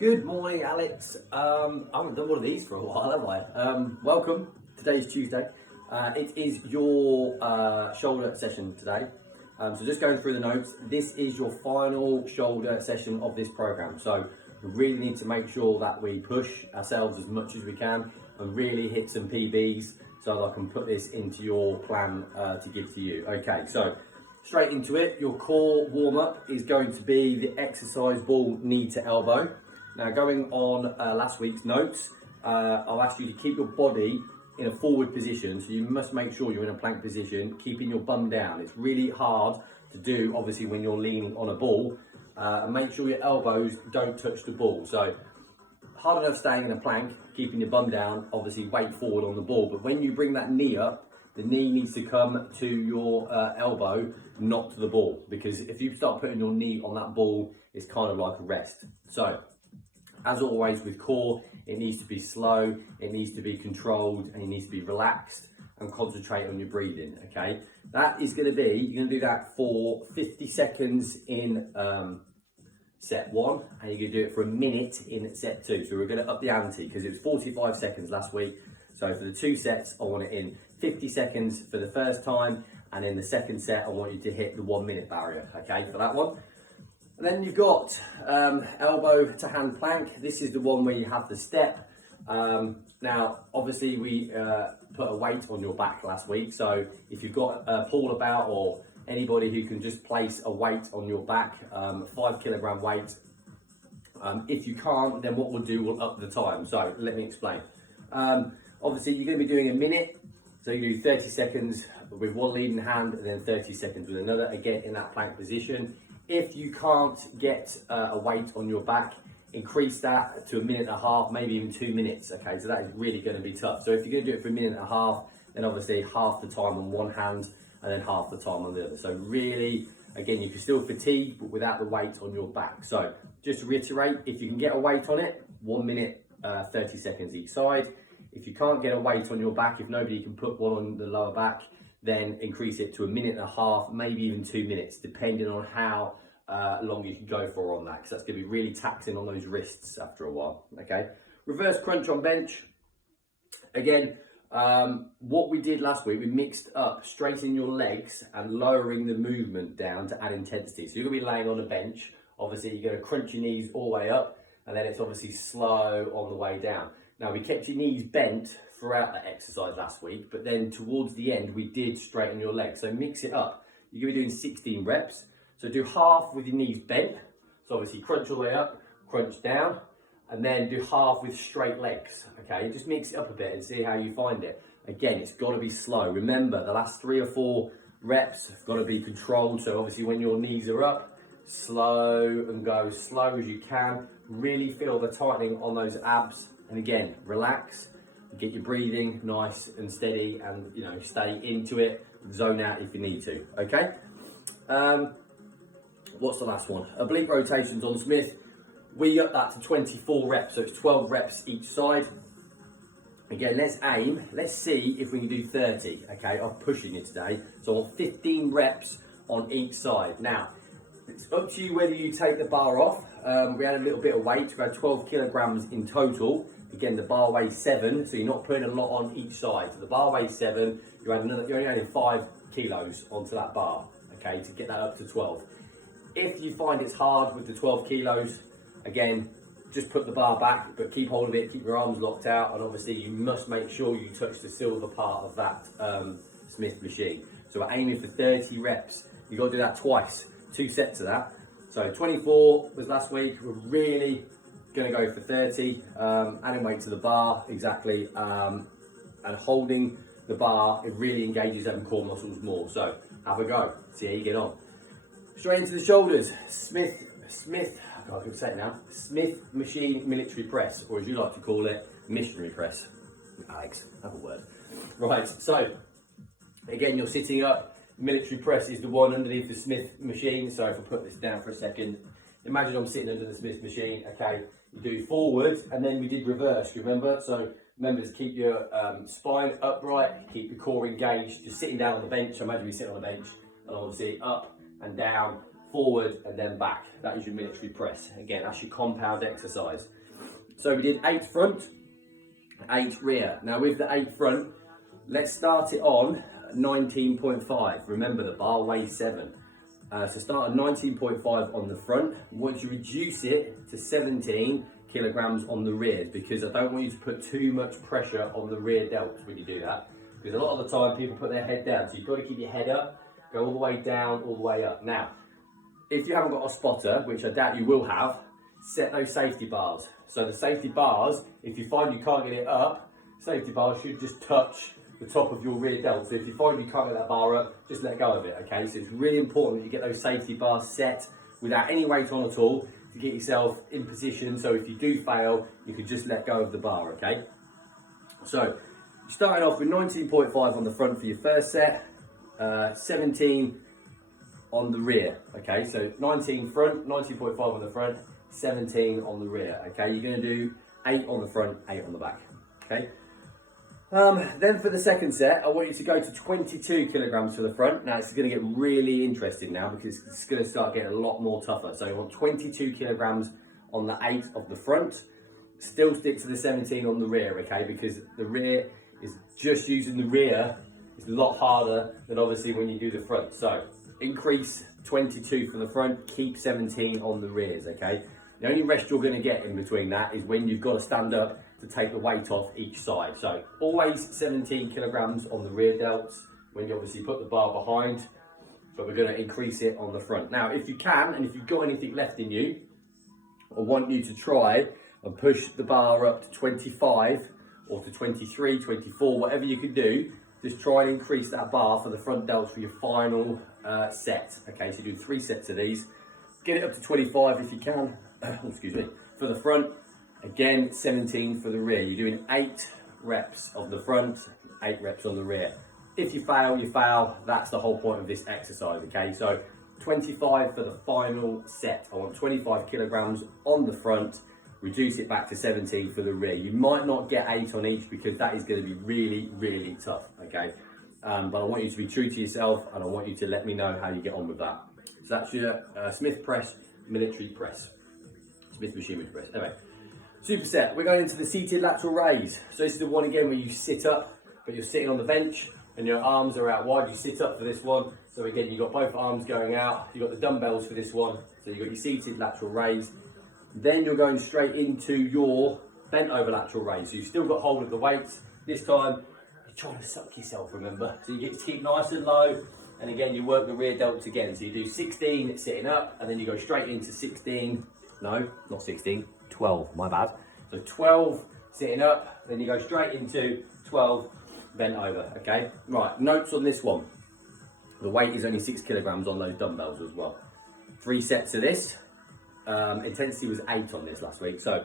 Good morning, Alex. I haven't done one of these for a while, have I? Welcome. Today's Tuesday. It is your shoulder session today. So just going through the notes, this is your final shoulder session of this program. So we really need to make sure that we push ourselves as much as we can and really hit some PBs so that I can put this into your plan to give to you. Okay, so straight into it. Your core warm-up is going to be the exercise ball knee to elbow. Now, going on last week's notes, I'll ask you to keep your body in a forward position, so you must make sure you're in a plank position, keeping your bum down. It's really hard to do, obviously, when you're leaning on a ball, and make sure your elbows don't touch the ball. So, hard enough staying in a plank, keeping your bum down, obviously weight forward on the ball, but when you bring that knee up, the knee needs to come to your elbow, not to the ball, because if you start putting your knee on that ball, it's kind of like a rest. So, as always with core, it needs to be slow, it needs to be controlled, and it needs to be relaxed and concentrate on your breathing, okay? That is gonna be, you're gonna do that for 50 seconds in set one, and you're gonna do it for a minute in set two. So we're gonna up the ante, because it was 45 seconds last week. So for the 2 sets, I want it in 50 seconds for the first time, and in the second set, I want you to hit the 1 minute barrier, okay, for that one. And then you've got elbow to hand plank. This is the one where you have the step. Now, obviously we put a weight on your back last week. So if you've got a pool about or anybody who can just place a weight on your back, 5 kilogram weight. If you can't, then what we'll do, we'll up the time. So let me explain. Obviously you're gonna be doing a minute. So you do 30 seconds with one leading hand and then 30 seconds with another, again in that plank position. If you can't get a weight on your back, increase that to 1.5 minutes, maybe even 2 minutes, okay? So that is really gonna be tough. So if you're gonna do it for 1.5 minutes, then obviously half the time on one hand and then half the time on the other. So really, again, you can still fatigue, but without the weight on your back. So just to reiterate, if you can get a weight on it, 1 minute, 30 seconds each side. If you can't get a weight on your back, if nobody can put one on the lower back, then increase it to 1.5 minutes, maybe even 2 minutes, depending on how long you can go for on that, because that's going to be really taxing on those wrists after a while, okay? Reverse crunch on bench. Again, what we did last week, we mixed up straightening your legs and lowering the movement down to add intensity. So you're going to be laying on a bench. Obviously, you're going to crunch your knees all the way up, and then it's obviously slow on the way down. Now, we kept your knees bent throughout that exercise last week, but then towards the end, we did straighten your legs. So mix it up. You're going to be doing 16 reps. So do half with your knees bent. So obviously crunch all the way up, crunch down, and then do half with straight legs, okay? Just mix it up a bit and see how you find it. Again, it's got to be slow. Remember, the last 3 or 4 reps have got to be controlled. So obviously when your knees are up, slow and go as slow as you can. Really feel the tightening on those abs. And again, relax, get your breathing nice and steady, and you know, stay into it, zone out if you need to, okay? What's the last one? Oblique rotations on Smith. We up that to 24 reps, so it's 12 reps each side. Again, let's aim, let's see if we can do 30, okay? I'm pushing it today. So I want 15 reps on each side. Now, it's up to you whether you take the bar off. We had a little bit of weight, we had 12 kilograms in total. Again, the bar weighs 7, so you're not putting a lot on each side. So the bar weighs 7, you're only adding 5 kilos onto that bar, okay, to get that up to 12. If you find it's hard with the 12 kilos, again, just put the bar back, but keep hold of it, keep your arms locked out, and obviously you must make sure you touch the silver part of that Smith machine. So we're aiming for 30 reps. You've got to do that twice, 2 sets of that. So 24 was last week. We're really going to go for 30, adding weight to the bar, exactly, and holding the bar, it really engages them core muscles more. So have a go, see how you get on. Straight into the shoulders, Smith, I can say it now, Smith machine military press, or as you like to call it, missionary press. Alex, have a word. Right, so again, you're sitting up. Military press is the one underneath the Smith machine. So if I put this down for a second, imagine I'm sitting under the Smith machine, okay? You do forward, and then we did reverse, remember? So remember to keep your spine upright, keep your core engaged. Just sitting down on the bench, imagine we sit on a bench, and obviously up and down, forward and then back. That is your military press. Again, that's your compound exercise. So we did 8 front, 8 rear. Now with the 8 front, let's start it on 19.5. Remember, the bar weighs 7. So start at 19.5 on the front. Once you reduce it to 17 kilograms on the rear, because I don't want you to put too much pressure on the rear delts when you do that. Because a lot of the time people put their head down. So you've got to keep your head up, go all the way down, all the way up. Now, if you haven't got a spotter, which I doubt you will have, set those safety bars. So the safety bars, if you find you can't get it up, safety bars should just touch the top of your rear delt. So if you find you can't get that bar up, just let go of it, okay? So it's really important that you get those safety bars set without any weight on at all to get yourself in position. So if you do fail, you can just let go of the bar, okay? So starting off with 19.5 on the front for your first set, 17 on the rear, okay? So 19 front, 19.5 on the front, 17 on the rear, okay? You're gonna do 8 on the front, 8 on the back, okay? Then for the second set, I want you to go to 22 kilograms for the front. Now it's gonna get really interesting now because it's gonna start getting a lot more tougher. So you want 22 kilograms on the 8 of the front, still stick to the 17 on the rear, okay? Because the rear is just using the rear is a lot harder than obviously when you do the front. So increase 22 for the front, keep 17 on the rears, okay? The only rest you're gonna get in between that is when you've got to stand up to take the weight off each side. So always 17 kilograms on the rear delts when you obviously put the bar behind, but we're gonna increase it on the front. Now, if you can, and if you've got anything left in you, I want you to try and push the bar up to 25 or to 23, 24, whatever you can do. Just try and increase that bar for the front delts for your final set. Okay, so do 3 sets of these. Get it up to 25 if you can. Excuse me. For the front, again, 17 for the rear. You're doing 8 reps of the front, 8 reps on the rear. If you fail, you fail. That's the whole point of this exercise, okay? So 25 for the final set. I want 25 kilograms on the front, reduce it back to 17 for the rear. You might not get 8 on each because that is going to be really, really tough, okay? But I want you to be true to yourself and I want you to let me know how you get on with that. So that's your Smith press, military press. Smith machinery press. Anyway, superset. We're going into the seated lateral raise. So this is the one again where you sit up, but you're sitting on the bench and your arms are out wide. You sit up for this one. So again, you've got both arms going out. You've got the dumbbells for this one. So you've got your seated lateral raise. Then you're going straight into your bent over lateral raise. So you've still got hold of the weights. This time, you're trying to suck yourself, remember? So you get to keep nice and low. And again, you work the rear delts again. So you do 16 sitting up, and then you go straight into 16. No, not 16, 12, my bad. So 12 sitting up, then you go straight into 12 bent over, okay? Right, notes on this one. The weight is only 6 kilograms on those dumbbells as well. 3 sets of this. Intensity was 8 on this last week. So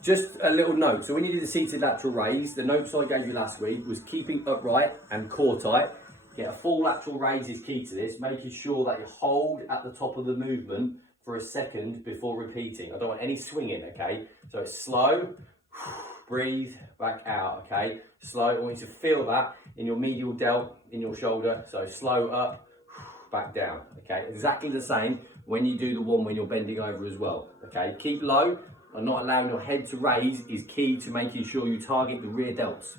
just a little note. So when you do the seated lateral raise, the notes I gave you last week was keeping upright and core tight. Get a full lateral raise is key to this, making sure that you hold at the top of the movement for a second before repeating. I don't want any swinging, okay? So it's slow, breathe, back out, okay? Slow, I want you to feel that in your medial delt, in your shoulder. So slow up, back down, okay? Exactly the same when you do the one when you're bending over as well, okay? Keep low and not allowing your head to raise is key to making sure you target the rear delts.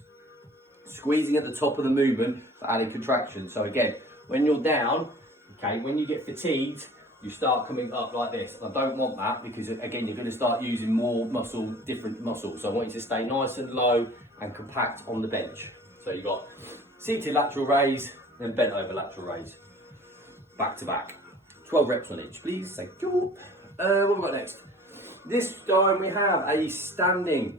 Squeezing at the top of the movement for adding contraction. So again, when you're down, okay, when you get fatigued, you start coming up like this. I don't want that because again, you're going to start using more muscle, different muscles. So I want you to stay nice and low and compact on the bench. So you've got seated lateral raise, then bent over lateral raise. Back to back. 12 reps on each, please. Thank you. What have we got next? This time we have a standing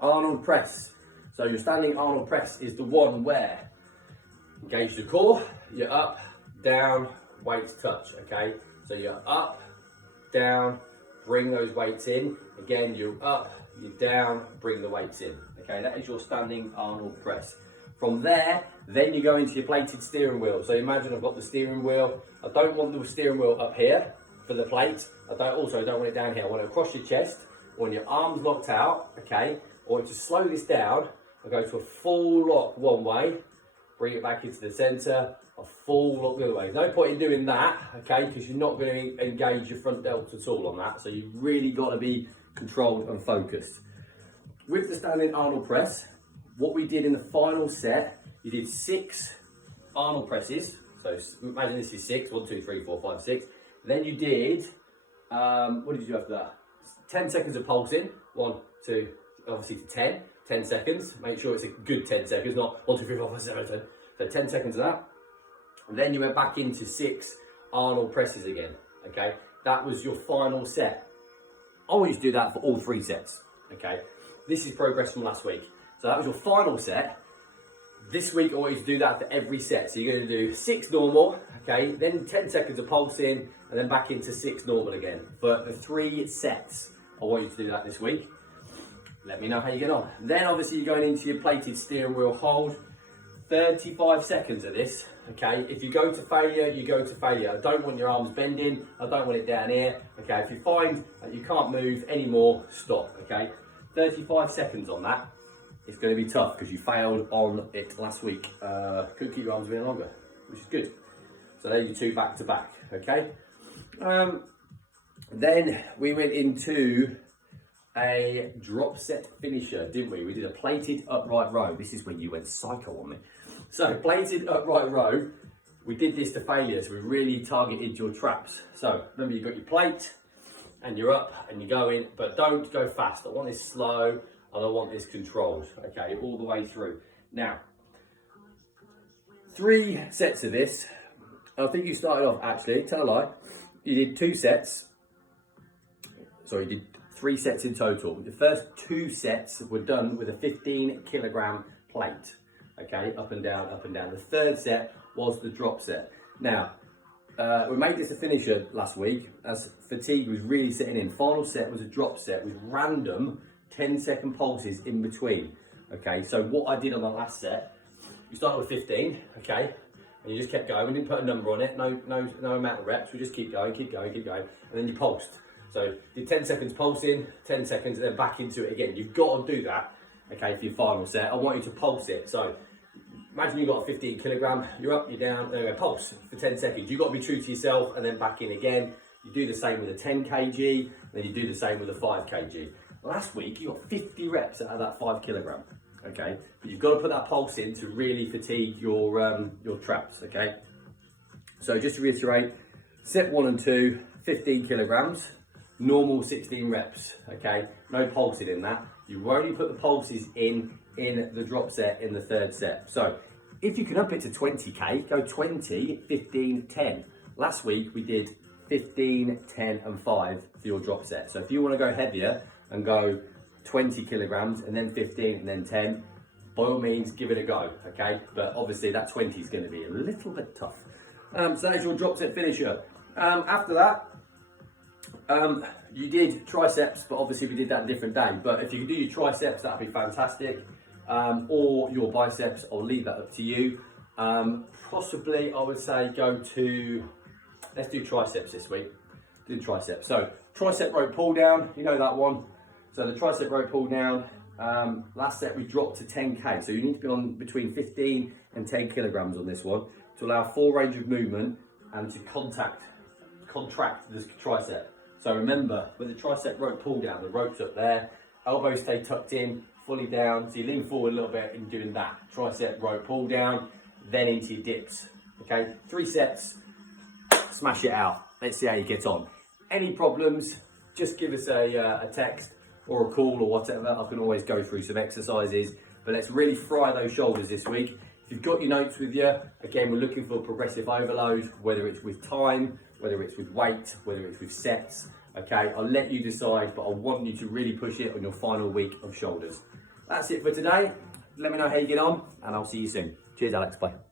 Arnold press. So your standing Arnold press is the one where engage the core, you're up, down, weights touch, okay? So you're up, down, bring those weights in. Again, you're up, you're down, bring the weights in, okay? That is your standing Arnold press. From there, then you go into your plated steering wheel. So imagine I've got the steering wheel. I don't want the steering wheel up here for the plate. I don't want it down here. I want it across your chest, when your arms locked out, okay? I want you to slow this down. I go to a full lock one way, bring it back into the center. a full up the other way. No point in doing that, okay, because you're not going to engage your front delts at all on that. So you've really got to be controlled and focused. With the standing Arnold press, what we did in the final set, you did 6 Arnold presses. So imagine this is 6, 1, 2, 3, 4, 5, 6. Then you did, what did you do after that? 10 seconds of pulsing, 1, 2, obviously to 10 seconds. Make sure it's a good 10 seconds, not 1, 2, 3, 4, 5, 7, 10. So 10 seconds of that. And then you went back into 6 Arnold presses again, okay? That was your final set. I want you to do that for all 3 sets, okay? This is progress from last week. So that was your final set. This week I want you to do that for every set. So you're going to do 6 normal, okay? Then 10 seconds of pulsing, and then back into 6 normal again. For the 3 sets, I want you to do that this week. Let me know how you get on. Then obviously you're going into your plated steering wheel hold. 35 seconds of this, okay? If you go to failure, you go to failure. I don't want your arms bending. I don't want it down here, okay? If you find that you can't move anymore, stop, okay? 35 seconds on that. It's going to be tough because you failed on it last week. Could keep your arms a bit longer, which is good. So there you 2 back to back, okay? Then we went into a drop set finisher, didn't we? We did a plated upright row. This is when you went psycho on me. So plated upright row, we did this to failure, so we really targeted your traps. So remember, you've got your plate and you're up and you're going, but don't go fast. I want this slow and I want this controlled, okay, all the way through. Now, 3 sets of this. I think you started off, actually, tell a lie, you did 2 sets. Sorry, you did 3 sets in total. The first 2 sets were done with a 15 kilogram plate, okay, up and down, up and down. The third set was the drop set. Now, we made this a finisher last week as fatigue was really setting in. Final set was a drop set with random 10-second pulses in between, okay? So what I did on the last set, you started with 15, okay? And you just kept going. We didn't put a number on it, no amount of reps. We just keep going, and then you pulsed. So did 10 seconds pulsing, 10 seconds, and then back into it again. You've got to do that, okay, for your final set. I want you to pulse it. So imagine you've got a 15 kilogram, you're up, you're down, anyway, pulse for 10 seconds. You've got to be true to yourself and then back in again. You do the same with a 10 kg, then you do the same with a 5 kg. Last week, you got 50 reps out of that 5 kilogram, okay? But you've got to put that pulse in to really fatigue your traps, okay? So just to reiterate, set 1 and 2, 15 kilograms, normal 16 reps, okay? No pulsing in that. You only put the pulses in the drop set in the 3rd set. So if you can up it to 20k, go 20, 15, 10. Last week we did 15, 10 and 5 for your drop set. So if you want to go heavier and go 20 kilograms and then 15 and then 10, by all means give it a go, okay? But obviously that 20 is going to be a little bit tough. So that is your drop set finisher. After that, you did triceps, but obviously we did that a different day. But if you can do your triceps, that'd be fantastic. Or your biceps, I'll leave that up to you. Possibly, I would say go to, let's do triceps this week. Do triceps. So tricep rope pull down, you know that one. So the tricep rope pull down, last set we dropped to 10k. So you need to be on between 15 and 10 kilograms on this one to allow full range of movement and to contract the tricep. So remember, with the tricep rope pull down, the rope's up there, elbows stay tucked in, fully down. So you lean forward a little bit in doing that. Tricep rope pull down, then into your dips. Okay, 3 sets, smash it out. Let's see how you get on. Any problems, just give us a text or a call or whatever. I can always go through some exercises, but let's really fry those shoulders this week. If you've got your notes with you, again, we're looking for progressive overload, whether it's with time, whether it's with weight, whether it's with sets. Okay, I'll let you decide, but I want you to really push it on your final week of shoulders. That's it for today. Let me know how you get on, and I'll see you soon. Cheers, Alex. Bye.